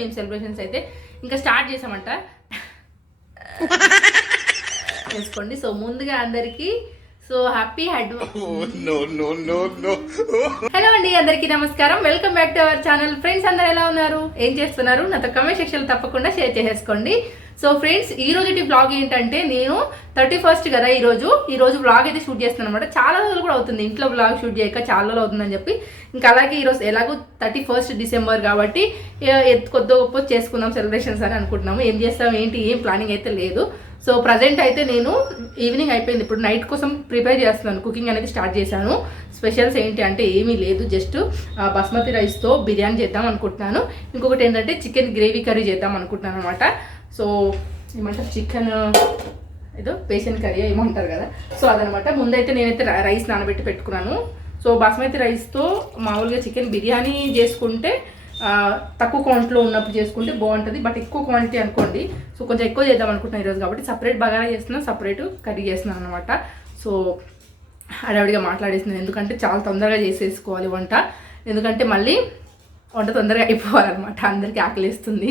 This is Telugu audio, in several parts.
మేము సెలబ్రేషన్స్ అయితే ఇంకా స్టార్ట్ చేసామంట చేసుకోండి. సో ముందుగా అందరికి సో హ్యాపీ హలో అండి, అందరికీ నమస్కారం. Welcome back to our channel. Friends అందరు ఎలా ఉన్నారు, ఏం చేస్తున్నారు? నాతో కమెంట్ సెక్షన్ తప్పకుండా షేర్ చేసేసుకోండి. సో ఫ్రెండ్స్, ఈ రోజు బ్లాగ్ ఏంటంటే, నేను 31st కదా ఈ రోజు బ్లాగ్ అయితే షూట్ చేస్తున్నాను అనమాట. చాలా రోజులు కూడా అవుతుంది ఇంట్లో బ్లాగ్ షూట్ చేయక, చాలా రోజులు అవుతుందని చెప్పి ఇంకా అలాగే ఈరోజు ఎలాగో 31st డిసెంబర్ కాబట్టి కొద్ది గొప్ప చేసుకుందాం సెలబ్రేషన్స్ అని అనుకుంటున్నాము. ఏం చేస్తాం ఏంటి ఏం ప్లానింగ్ అయితే లేదు. సో ప్రజెంట్ అయితే నేను ఈవినింగ్ అయిపోయింది, ఇప్పుడు నైట్ కోసం ప్రిపేర్ చేస్తున్నాను. కుకింగ్ అనేది స్టార్ట్ చేశాను. స్పెషల్స్ ఏంటి అంటే ఏమీ లేదు, జస్ట్ బాస్మతి రైస్తో బిర్యానీ చేద్దాం అనుకుంటున్నాను. ఇంకొకటి ఏంటంటే చికెన్ గ్రేవీ కర్రీ చేద్దాం అనుకుంటున్నాను అనమాట. సో ఏమంటారు, చికెన్ ఏదో పేషెంట్ కర్రీ ఏమంటారు కదా, సో అదనమాట. ముందైతే నేనైతే రైస్ నానబెట్టి పెట్టుకున్నాను. సో బాస్మతి రైస్తో మామూలుగా చికెన్ బిర్యానీ చేసుకుంటే తక్కువ క్వాంటిటీలో ఉన్నప్పుడు చేసుకుంటే బాగుంటుంది, బట్ ఎక్కువ క్వాంటిటీ అనుకోండి. సో కొంచెం ఎక్కువ చేద్దాం అనుకుంటున్నాను ఈరోజు కాబట్టి సపరేట్ బగారా చేస్తున్నాను, సపరేట్ కర్రీ చేస్తున్నాను అనమాట. సో హడావిడిగా మాట్లాడేస్తున్నాను, ఎందుకంటే చాలా తొందరగా చేసేసుకోవాలి వంట, ఎందుకంటే మళ్ళీ వంట తొందరగా అయిపోవాలన్నమాట. అందరికీ ఆకలిస్తుంది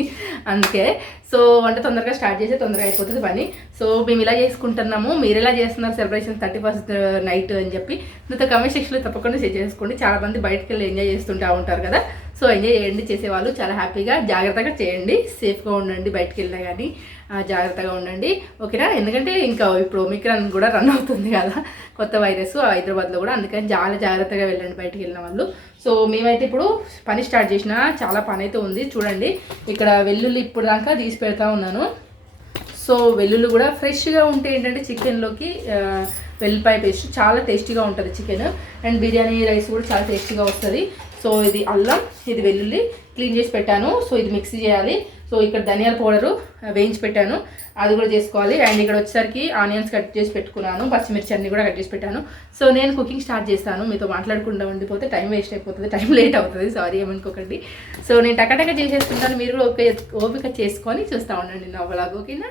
అందుకే. సో వంట తొందరగా స్టార్ట్ చేసి తొందరగా అయిపోతుంది పని. సో మేము ఇలా చేసుకుంటున్నాము, మీరు ఎలా చేస్తున్నారు సెలబ్రేషన్ 31st నైట్ అని చెప్పి నాతో కమెంట్ సెక్షన్లో తప్పకుండా షేర్ చేసుకోండి. చాలామంది బయటకు వెళ్ళి ఎంజాయ్ చేస్తుంటూ ఉంటారు కదా, సో ఎంజాయ్ చేయండి. చేసేవాళ్ళు చాలా హ్యాపీగా జాగ్రత్తగా చేయండి, సేఫ్గా ఉండండి. బయటకు వెళ్ళినా కానీ జాగ్రత్తగా ఉండండి, ఓకేనా? ఎందుకంటే ఇంకా ఇప్పుడు ఒమిక్రాన్ కూడా రన్ అవుతుంది కదా, కొత్త వైరస్ హైదరాబాద్లో కూడా, అందుకని చాలా జాగ్రత్తగా వెళ్ళండి బయటకు వెళ్ళిన వాళ్ళు. సో మేమైతే ఇప్పుడు పని స్టార్ట్ చేసిన, చాలా పని అయితే ఉంది. చూడండి ఇక్కడ వెల్లుల్లి ఇప్పుడు దాకా తీసి పెడతా ఉన్నాను. సో వెల్లుల్లి కూడా ఫ్రెష్గా ఉంటే ఏంటంటే చికెన్లోకి వెల్లిపాయ పేస్ట్ చాలా టేస్టీగా ఉంటుంది చికెన్, అండ్ బిర్యానీ రైస్ కూడా చాలా టేస్టీగా వస్తుంది. సో ఇది అల్లం, ఇది వెల్లుల్లి క్లీన్ చేసి పెట్టాను. సో ఇది మిక్సీ చేయాలి. సో ఇక్కడ ధనియాల పౌడరు వేయించి పెట్టాను, అది కూడా చేసుకోవాలి. అండ్ ఇక్కడ వచ్చేసరికి ఆనియన్స్ కట్ చేసి పెట్టుకున్నాను, పచ్చిమిర్చి అన్ని కూడా కట్ చేసి పెట్టాను. సో నేను కుకింగ్ స్టార్ట్ చేస్తాను. మీతో మాట్లాడకుండా ఉండిపోతే టైం వేస్ట్ అయిపోతుంది, టైం లేట్ అవుతుంది, సారీ ఏమనుకోకండి. సో నేను టకటక చేసేసుకుంటాను, మీరు కూడా ఓపిక చేసుకొని చూస్తూ ఉండండి నా వ్లాగ్, ఓకేనా?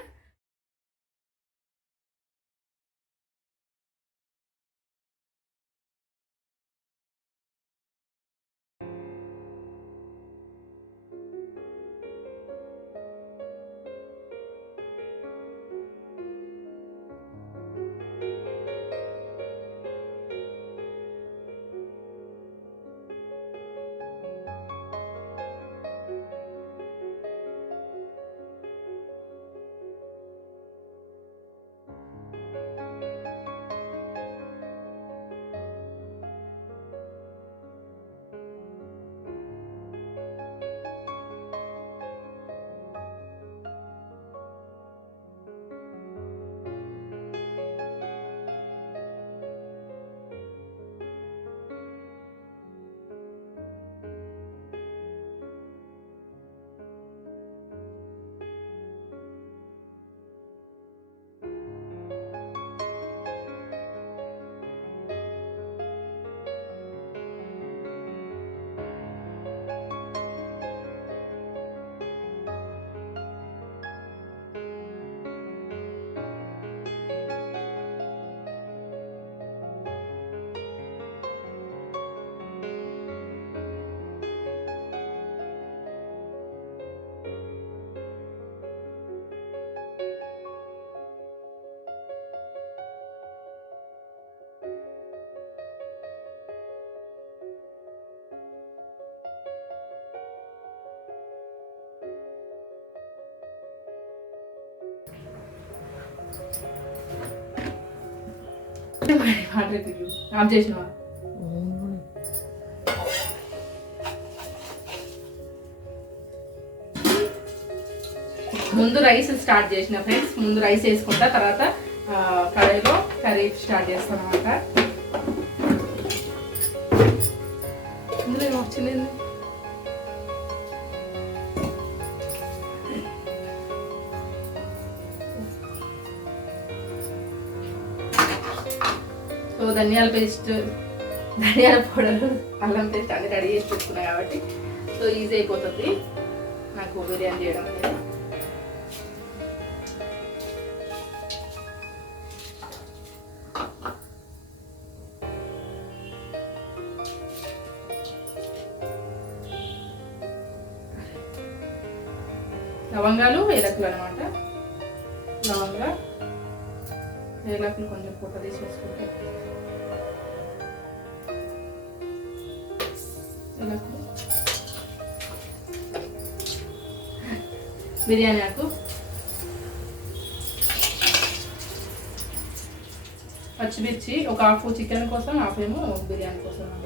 ఆఫ్ చేసినవా? ముందు రైస్ స్టార్ట్ చేసిన ఫ్రెండ్స్, ముందు రైస్ వేసుకుంటా, తర్వాత కర్రీలో కర్రీ స్టార్ట్ చేస్తాను అనమాట. ఇందులో ఏమొచ్చింది? సో ధనియాల పేస్ట్, ధనియాల పౌడర్, అల్లం పేస్ట్ అన్ని రెడీ చేసి పెట్టుకున్నాయి కాబట్టి సో ఈజీ అయిపోతుంది నాకు బిర్యానీ చేయడం అనేది. లవంగాలు ఏలకులు అనమాట. లవంగా ఏలకులు కొంచెం పొట్ట తీసి వేసుకుంటే ఏలకులు, బిర్యానీ ఆకు, పచ్చిమిర్చి ఒక హాఫ్ చికెన్ కోసం, హాఫ్ ఏమో బిర్యానీ కోసం అన్నమాట.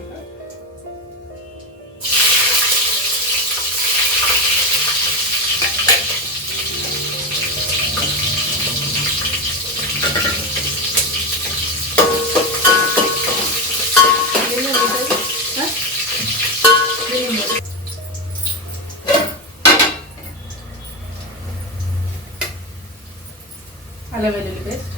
అల్లం వెల్లుల్లి పేస్ట్,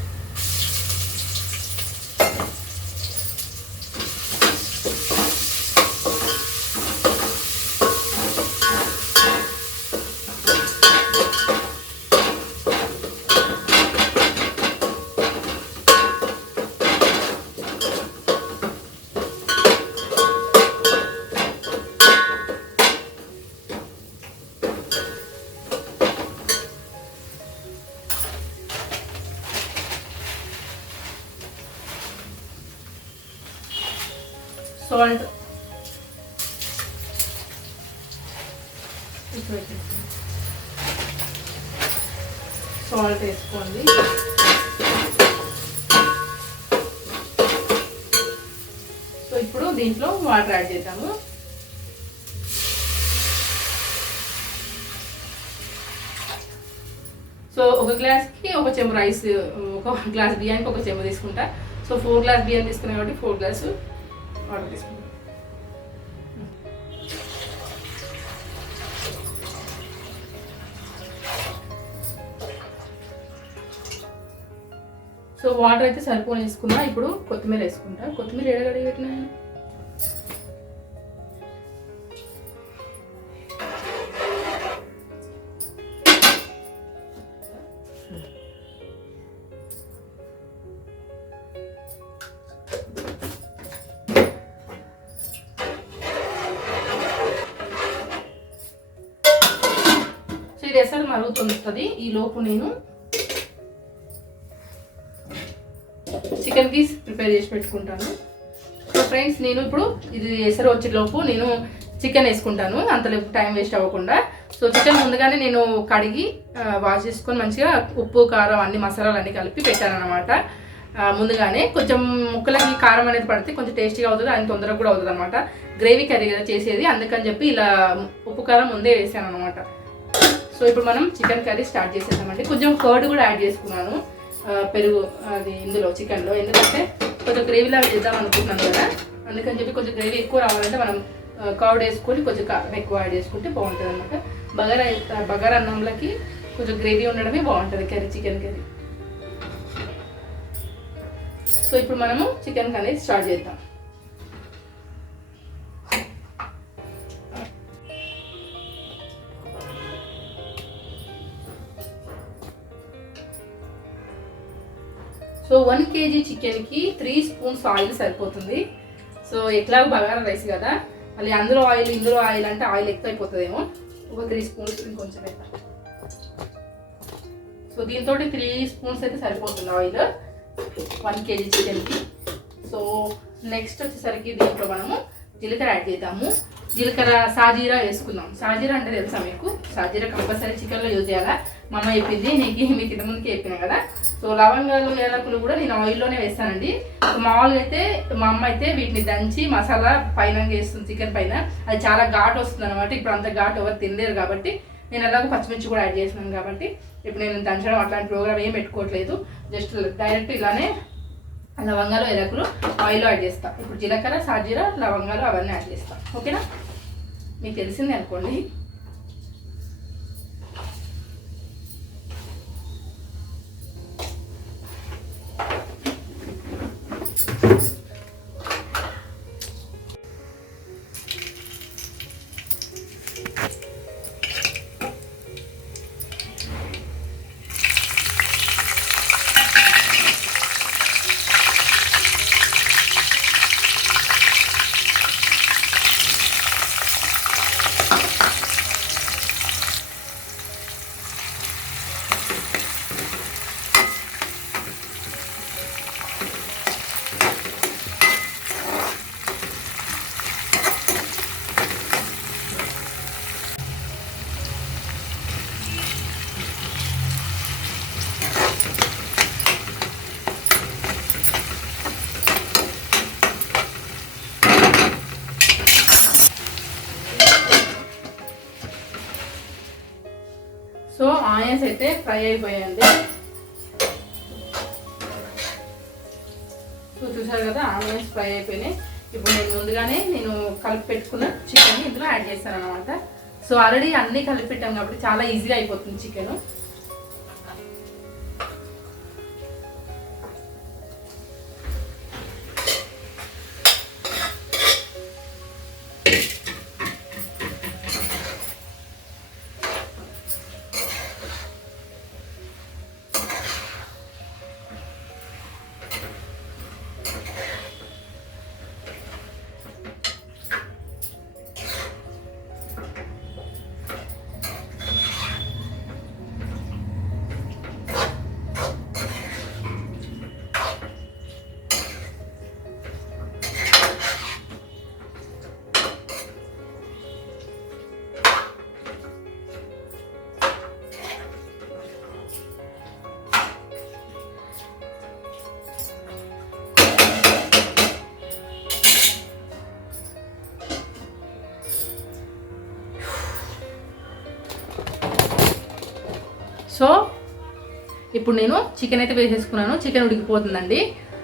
సాల్ట్, సాల్ట్ వేసుకోండి. సో ఇప్పుడు దీంట్లో వాటర్ యాడ్ చేద్దాము. సో ఒక గ్లాస్కి ఒక చెంబు రైస్, ఒక గ్లాస్ బియ్యానికి ఒక చెంబు తీసుకుంటా. సో 4 గ్లాస్ బియ్యం తీసుకున్నాం కాబట్టి 4 గ్లాసు వాటర్ తీసుకుంటాం. సో వాటర్ అయితే సరిపోని వేసుకున్నా. ఇప్పుడు కొత్తిమీర వేసుకుంటా. కొత్తిమీర ఎడగడి పెట్టినా ఇది ఎసరు మరుగుతుంది. ఈ లోపు నేను చికెన్ పీస్ ప్రిపేర్ చేసి పెట్టుకుంటాను. సో ఫ్రెండ్స్, నేను ఇప్పుడు ఇది ఎసరు వచ్చేలోపు నేను చికెన్ వేసుకుంటాను, అంతలోపు టైం వేస్ట్ అవ్వకుండా. సో చికెన్ ముందుగానే నేను కడిగి వాష్ చేసుకొని మంచిగా ఉప్పు, కారం, అన్ని మసాలాలు అన్నీ కలిపి పెట్టాను అనమాట. ముందుగానే కొంచెం ముక్కలకి కారం అనేది పడితే కొంచెం టేస్టీగా అవుతుంది, అది తొందరగా కూడా అవుతుంది అనమాట. గ్రేవీ కర్రీ కదా చేసేది, అందుకని చెప్పి ఇలా ఉప్పు కారం ముందే వేసాను అనమాట. సో ఇప్పుడు మనం చికెన్ కర్రీ స్టార్ట్ చేసేద్దామండి. కొంచెం కర్డ్ కూడా యాడ్ చేసుకున్నాను, పెరుగు అది ఇందులో చికెన్లో, ఎందుకంటే కొంచెం గ్రేవీలా చేద్దాం అనుకుంటున్నాను కదా, అందుకని చెప్పి కొంచెం గ్రేవీ ఎక్కువ రావాలంటే మనం కర్డ్ వేసుకొని కొంచెం కారం ఎక్కువ యాడ్ చేసుకుంటే బాగుంటుంది అనమాట. బగారా అన్నంలోకి కొంచెం గ్రేవీ ఉండడమే బాగుంటుంది కర్రీ, చికెన్ కర్రీ. సో ఇప్పుడు మనము చికెన్ కర్రీ స్టార్ట్ చేద్దాం. సో 1 kg చికెన్కి 3 స్పూన్స్ ఆయిల్ సరిపోతుంది. సో ఎట్లాగో బగారా రైస్ కదా, మళ్ళీ అందులో ఆయిల్ ఇందులో ఆయిల్ అంటే ఆయిల్ ఎక్కువ అయిపోతుందేమో. ఒక 3 స్పూన్స్ ఇంకొంచెం అయితే. సో దీంతో 3 స్పూన్స్ అయితే సరిపోతుంది ఆయిల్ 1 kg చికెన్కి. సో నెక్స్ట్ వచ్చేసరికి దీంట్లో మనము జీలకర్ర యాడ్ చేద్దాము. జీలకర్ర సాజీరా వేసుకుందాం. సాజీరా అంటే తెలుసా మీకు? సాజీరా కంపల్సరీ చికెన్లో యూజ్ చేయాలా, మా అమ్మ చెప్పింది, మీకు ఇంత ముందుకే చెప్పినా కదా. సో లవంగాలు, ఏలకులు కూడా నేను ఆయిల్లోనే వేస్తానండి. మామూలుగా అయితే మా అమ్మ అయితే వీటిని దంచి మసాలా పైన వేస్తుంది చికెన్ పైన, అది చాలా ఘాటు వస్తుంది అనమాట. ఇప్పుడు అంత ఘాటు ఎవరు తినలేరు కాబట్టి నేను అలాగ పచ్చిమిర్చి కూడా యాడ్ చేసినాను కాబట్టి ఇప్పుడు నేను దంచడం అట్లాంటి ప్రోగ్రామ్ ఏం పెట్టుకోవట్లేదు. జస్ట్ డైరెక్ట్ ఇలానే లవంగాలు, ఏలకులు ఆయిల్లో యాడ్ చేస్తాను. ఇప్పుడు జీలకర్ర, సాజీరా, లవంగాలు అవన్నీ యాడ్ చేస్తాను. ఓకేనా, మీకు తెలిసిందే అనుకోండి. సో ఆనియన్స్ అయితే ఫ్రై అయిపోయాయండి. సో చూసారు కదా ఆనియన్స్ ఫ్రై అయిపోయినాయి. ఇప్పుడు నేను ముందుగానే కలిపి పెట్టుకున్న చికెన్ ఇందులో యాడ్ చేస్తాను అనమాట. సో ఆల్రెడీ అన్నీ కలిపి పెట్టాం కాబట్టి చాలా ఈజీగా అయిపోతుంది చికెన్. సో ఇప్పుడు నేను చికెన్ అయితే వేసేసుకున్నాను. చికెన్ ఉడికిపోతుందండి.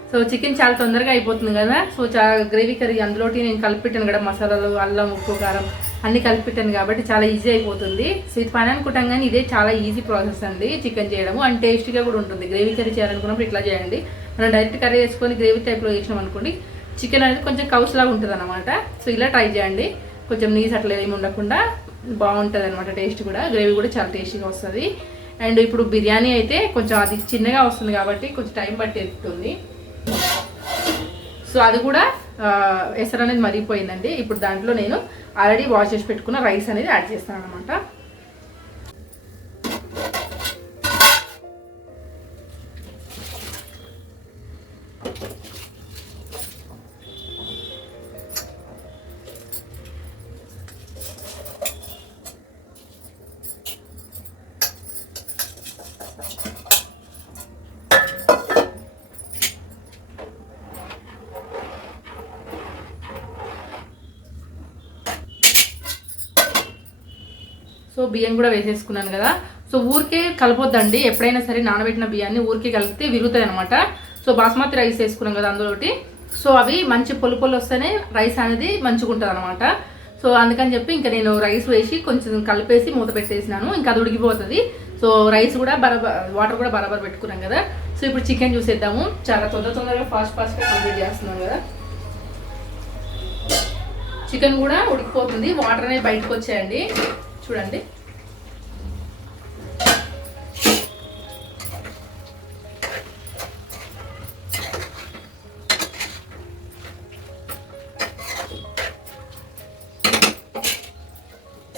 సో చికెన్ చాలా తొందరగా అయిపోతుంది కదా. సో చాలా గ్రేవీ కర్రీ అందులోటి నేను కలిపిపెట్టాను కదా, మసాలాలు, అల్లం, ఉప్పు, కారం అన్నీ కలిపిపెట్టాను కాబట్టి చాలా ఈజీ అయిపోతుంది. సో ఇది పని అనుకుంటాం కానీ ఇదే చాలా ఈజీ ప్రాసెస్ అండి చికెన్ చేయడము. అండ్ టేస్టీగా కూడా ఉంటుంది. గ్రేవీ కర్రీ చేయాలనుకున్నప్పుడు ఇట్లా చేయండి. మనం డైరెక్ట్ కర్రీ వేసుకొని గ్రేవీ టైప్లో చేసినాం అనుకోండి, చికెన్ అనేది కొంచెం కౌస్లాగా ఉంటుంది అనమాట. సో ఇలా ట్రై చేయండి. కొంచెం నీస్ అట్లా ఏమి ఉండకుండా బాగుంటుంది అనమాట. టేస్ట్ కూడా, గ్రేవీ కూడా చాలా టేస్టీగా వస్తుంది. అండ్ ఇప్పుడు బిర్యానీ అయితే కొంచెం అది చిన్నగా వస్తుంది కాబట్టి కొంచెం టైం పట్టి ఎత్తుతుంది. సో అది కూడా ఎసరు అనేది మరిగిపోయిందండి. ఇప్పుడు దాంట్లో నేను ఆల్రెడీ వాష్ చేసి పెట్టుకున్న రైస్ అనేది యాడ్ చేస్తాను అనమాట. సో బియ్యం కూడా వేసేసుకున్నాను కదా. సో ఊరికే కలపొద్దండి. ఎప్పుడైనా సరే నానబెట్టిన బియ్యాన్ని ఊరికే కలిపితే విరుగుతాయి అనమాట. సో బాస్మతి రైస్ వేసుకున్నాం కదా అందులోటి. సో అవి మంచి పొలు పొలు వస్తేనే రైస్ అనేది మంచిగా ఉంటుంది అనమాట. సో అందుకని చెప్పి ఇంకా నేను రైస్ వేసి కొంచెం కలిపేసి మూత పెట్టేసినాను. ఇంకా అది ఉడికిపోతుంది. సో రైస్ కూడా వాటర్ కూడా బరాబర్ పెట్టుకున్నాం కదా. సో ఇప్పుడు చికెన్ చూసేద్దాము. చాలా తొందరగా ఫాస్ట్గా కంప్లీట్ చేస్తున్నాం కదా. చికెన్ కూడా ఉడికిపోతుంది. వాటర్ అనేది బయటకు వచ్చాయండి చూడండి.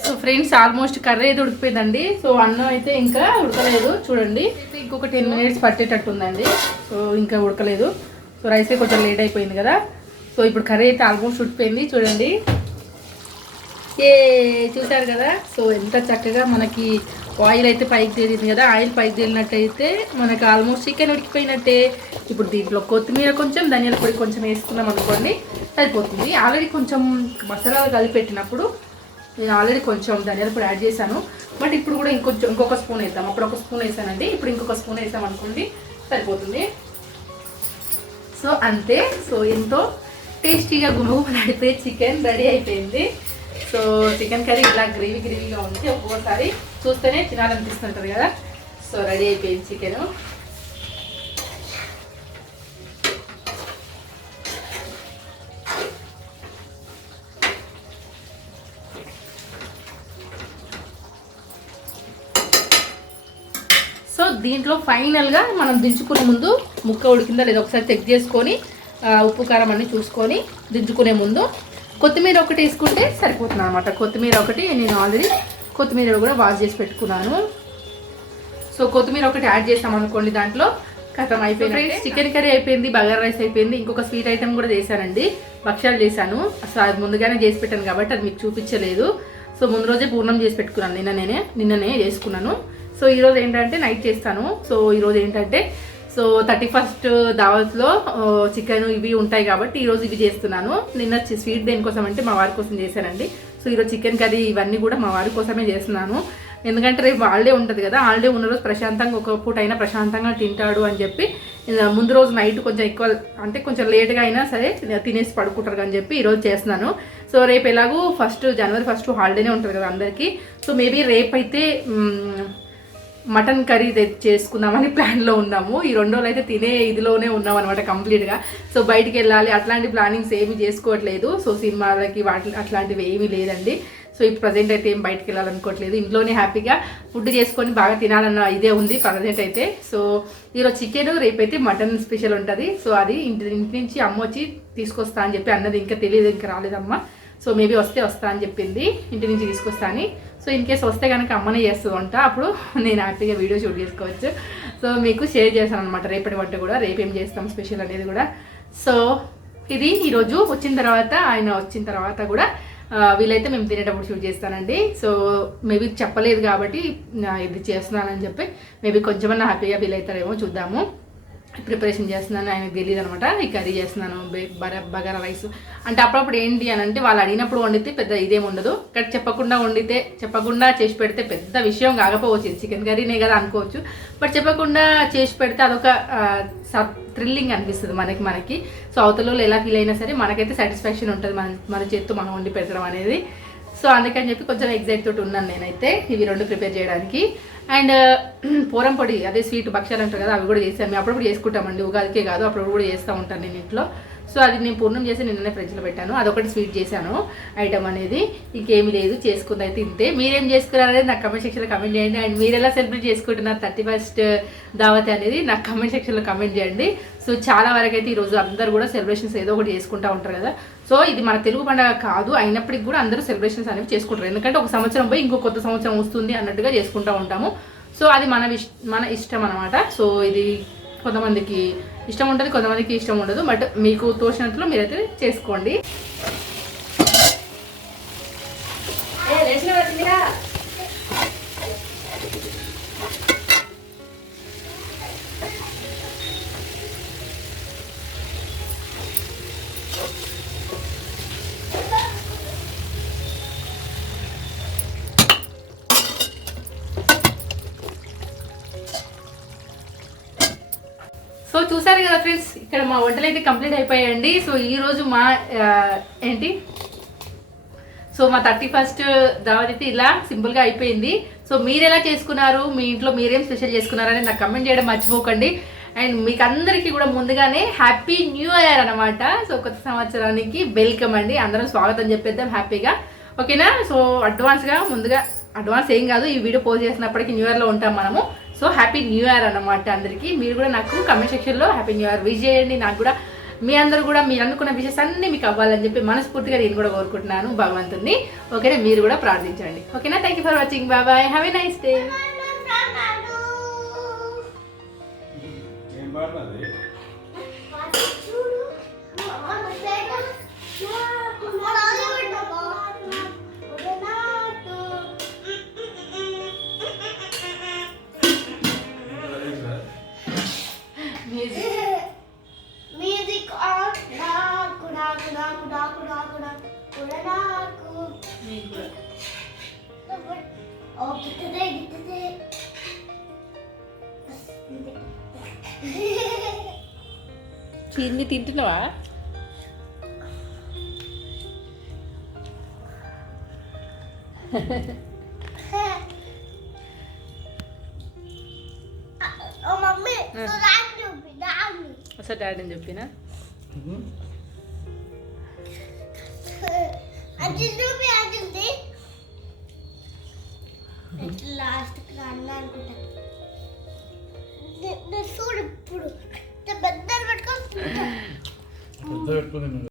సో ఫ్రెండ్స్ ఆల్మోస్ట్ కర్రీ అయితే ఉడికిపోయిందండి. సో అన్నం అయితే ఇంకా ఉడకలేదు చూడండి. ఇంకొక 10 minutes పట్టేటట్టు ఉందండి. సో ఇంకా ఉడకలేదు. సో రైస్ కొంచెం లేట్ అయిపోయింది కదా. సో ఇప్పుడు కర్రీ అయితే ఆల్మోస్ట్ ఉడికిపోయింది చూడండి. చూసారు కదా. సో ఎంత చక్కగా మనకి ఆయిల్ అయితే పైకి తేలింది కదా. ఆయిల్ పైకి తేలినట్టయితే మనకు ఆల్మోస్ట్ చికెన్ ఉడికిపోయినట్టే. ఇప్పుడు దీంట్లో కొత్తిమీర కొంచెం, ధనియాల పొడి కొంచెం వేసుకున్నాం అనుకోండి సరిపోతుంది. ఆల్రెడీ కొంచెం మసాలాలు కలిపెట్టినప్పుడు నేను ఆల్రెడీ కొంచెం ధనియాల పొడి యాడ్ చేశాను. బట్ ఇప్పుడు కూడా ఇంకొక స్పూన్ వేద్దాం. అప్పుడు ఒక స్పూన్ వేసానండి, ఇప్పుడు ఇంకొక స్పూన్ వేసాం అనుకోండి సరిపోతుంది. సో అంతే. సో ఎంతో టేస్టీగా గుమగుమలాడిపోయి చికెన్ రెడీ అయిపోయింది. సో చికెన్ కర్రీ ఇలా గ్రేవీగా ఉంది. ఒక్కొక్కసారి చూస్తేనే తినాలనిపిస్తుంటుంది కదా. సో రెడీ అయిపోయింది చికెన్. సో దీంట్లో ఫైనల్గా మనం దించుకునే ముందు ముక్క ఉడికిందా లేదా ఒకసారి చెక్ చేసుకొని ఉప్పు కారం అన్నీ చూసుకొని దించుకునే ముందు కొత్తిమీర ఒకటి వేసుకుంటే సరిపోతుంది అనమాట. కొత్తిమీర ఒకటి నేను ఆల్రెడీ కొత్తిమీర కూడా వాష్ చేసి పెట్టుకున్నాను. సో కొత్తిమీర ఒకటి యాడ్ చేసామనుకోండి దాంట్లో కథం అయిపోయింది. చికెన్ కర్రీ అయిపోయింది, బగారా రైస్ అయిపోయింది. ఇంకొక స్వీట్ ఐటమ్ కూడా చేశానండి, భక్ష్యాలు చేశాను. అసలు అది ముందుగానే చేసి పెట్టాను కాబట్టి అది మీకు చూపించలేదు. సో ముందు రోజే పూర్ణం చేసి పెట్టుకున్నాను, నిన్ననే చేసుకున్నాను. సో ఈరోజు ఏంటంటే నైట్ చేస్తాను. సో ఈరోజు ఏంటంటే సో 31st దావత్లో చికెన్ ఇవి ఉంటాయి కాబట్టి ఈరోజు ఇవి చేస్తున్నాను. నిన్న స్వీట్ దేనికోసం అంటే మా వారి కోసం చేశానండి. సో ఈరోజు చికెన్ కర్రీ ఇవన్నీ కూడా మా వారి కోసమే చేస్తున్నాను. ఎందుకంటే రేపు హాలిడే ఉంటుంది కదా, హాలిడే ఉన్న రోజు ప్రశాంతంగా ఒక పూట అయినా ప్రశాంతంగా తింటాడు అని చెప్పి ముందు రోజు నైట్ కొంచెం ఎక్కువ అంటే కొంచెం లేట్గా అయినా సరే తినేసి పడుకుంటారు అని చెప్పి ఈరోజు చేస్తున్నాను. సో రేపు ఎలాగూ జనవరి 1 హాలిడేనే ఉంటుంది కదా అందరికీ. సో మేబీ రేపైతే మటన్ కర్రీ చేసుకుందామని ప్లాన్లో ఉన్నాము. ఈ 2 రోజులు అయితే తినే ఇదిలోనే ఉన్నాం అనమాట కంప్లీట్గా. సో బయటికి వెళ్ళాలి అట్లాంటి ప్లానింగ్స్ ఏమీ చేసుకోవట్లేదు. సో సినిమాలకి అట్లాంటివి ఏమీ లేదండి. సో ఇప్పుడు ప్రజెంట్ అయితే ఏం బయటకు వెళ్ళాలనుకోవట్లేదు, ఇంట్లోనే హ్యాపీగా ఫుడ్ చేసుకొని బాగా తినాలన్న ఇదే ఉంది ప్రజెంట్ అయితే. సో ఈరోజు చికెన్, రేపైతే మటన్ స్పెషల్ ఉంటుంది. సో అది ఇంటి నుంచి అమ్మ వచ్చి తీసుకొస్తా అని చెప్పి అన్నది, ఇంకా తెలియదు, ఇంకా రాలేదమ్మ. సో మేబీ వస్తా అని చెప్పింది, ఇంటి నుంచి తీసుకొస్తా అని. సో ఇన్ కేస్ వస్తే కనుక అమ్మనే చేస్తుంది వంట, అప్పుడు నేను హ్యాపీగా వీడియో షూట్ చేసుకోవచ్చు. సో మీకు షేర్ చేస్తాను అనమాట రేపటి వంట కూడా, రేపు ఏం చేస్తాం స్పెషల్ అనేది కూడా. సో ఇది ఈరోజు ఆయన వచ్చిన తర్వాత కూడా వీలైతే మేము తినేటప్పుడు షూట్ చేస్తానండి. సో మేబీ చెప్పలేదు కాబట్టి ఇది చేస్తున్నానని చెప్పి మేబీ కొంచెమన్నా హ్యాపీగా ఫీల్ అవుతారేమో, చూద్దాము. ప్రిపరేషన్ చేస్తున్నాను, ఆయనకు తెలియదు అనమాట. ఈ కర్రీ చేస్తున్నాను, బగారా రైస్. అంటే అప్పుడప్పుడు ఏంటి అని అంటే వాళ్ళు అడిగినప్పుడు వండితే పెద్ద ఇదేమి ఉండదు, కానీ చెప్పకుండా చేసి పెడితే పెద్ద విషయం కాకపోవచ్చు. చికెన్ కర్రీనే కదా అనుకోవచ్చు, బట్ చెప్పకుండా చేసి పెడితే అదొక థ్రిల్లింగ్ అనిపిస్తుంది మనకి. సో అవతలలో ఎలా ఫీల్ అయినా సరే మనకైతే సాటిస్ఫాక్షన్ ఉంటుంది మన చేత్తో మనం వండి పెట్టడం అనేది. సో అందుకని చెప్పి కొంచెం ఎగ్జైట్ తోటి ఉన్నాను నేనైతే ఇవి 2 ప్రిపేర్ చేయడానికి. అండ్ పూరం పొడి, అదే స్వీట్ భక్ష్యాలు అంటారు కదా, అవి కూడా చేసాము. మేము అప్పుడప్పుడు చేసుకుంటామండి, ఉగాదికే కాదు అప్పుడప్పుడు కూడా చేస్తూ ఉంటాను నేను ఇంట్లో. సో అది నేను పూర్ణం చేసి నిన్ననే ఫ్రిడ్జ్లో పెట్టాను, అదొకటి స్వీట్ చేశాను ఐటమ్ అనేది. ఇంకేమీ లేదు, చేసుకుంది అయితే ఇంతే. మీరేం చేసుకున్నారనేది నాకు కమెంట్ సెక్షన్లో కమెంట్ చేయండి. అండ్ మీరు ఎలా సెలబ్రేట్ చేసుకుంటున్నారు 31st దావత్ అనేది నాకు కమెంట్ సెక్షన్లో కమెంట్ చేయండి. సో చాలా వరకు అయితే ఈరోజు అందరూ కూడా సెలబ్రేషన్స్ ఏదో ఒకటి చేసుకుంటూ ఉంటారు కదా. సో ఇది మన తెలుగు పండుగ కాదు అయినప్పటికీ కూడా అందరూ సెలబ్రేషన్స్ అనేవి చేసుకుంటారు, ఎందుకంటే ఒక సంవత్సరం పోయి ఇంకో కొత్త సంవత్సరం వస్తుంది అన్నట్టుగా చేసుకుంటూ ఉంటాము. సో అది మన ఇష్టం అనమాట. సో ఇది కొంతమందికి ఇష్టం ఉంటుంది, కొంతమందికి ఇష్టం ఉండదు, బట్ మీకు తోచినట్లు మీరైతే చేసుకోండి. సో చూసారు కదా ఫ్రెండ్స్, ఇక్కడ మా వంటలు అయితే కంప్లీట్ అయిపోయాయండి. సో ఈరోజు మా మా 31st దావత్ అయితే ఇలా సింపుల్గా అయిపోయింది. సో మీరు ఎలా చేసుకున్నారు, మీ ఇంట్లో మీరేం స్పెషల్ చేసుకున్నారని నాకు కమెంట్ చేయడం మర్చిపోకండి. అండ్ మీకు అందరికీ కూడా ముందుగానే హ్యాపీ న్యూ ఇయర్ అనమాట. సో కొత్త సంవత్సరానికి వెల్కమ్ అండి, అందరం స్వాగతం చెప్పేద్దాం హ్యాపీగా, ఓకేనా. సో అడ్వాన్స్ ఏం కాదు, ఈ వీడియో పోస్ట్ చేసినప్పటికీ న్యూ ఇయర్లో ఉంటాం మనము. సో హ్యాపీ న్యూ ఇయర్ అన్నమాట అందరికీ. మీరు కూడా నాకు కమెంట్ సెక్షన్లో హ్యాపీ న్యూ ఇయర్ విష్ చేయండి. నాకు కూడా మీ అందరూ కూడా మీరు అనుకున్న విషయస్ అన్నీ మీకు అవ్వాలని చెప్పి మనస్ఫూర్తిగా నేను కూడా కోరుకుంటున్నాను భగవంతుని. ఓకేనా, మీరు కూడా ప్రార్థించండి. ఓకేనా, thank you for watching, bye bye, have a nice day. Music on. చిన్ని తింటున్నావా? ఒకసారి డాడీని చెప్పినా లాస్ట్ అన్న అనుకుంటా చూడు ఇప్పుడు పెద్ద పెట్టుకొని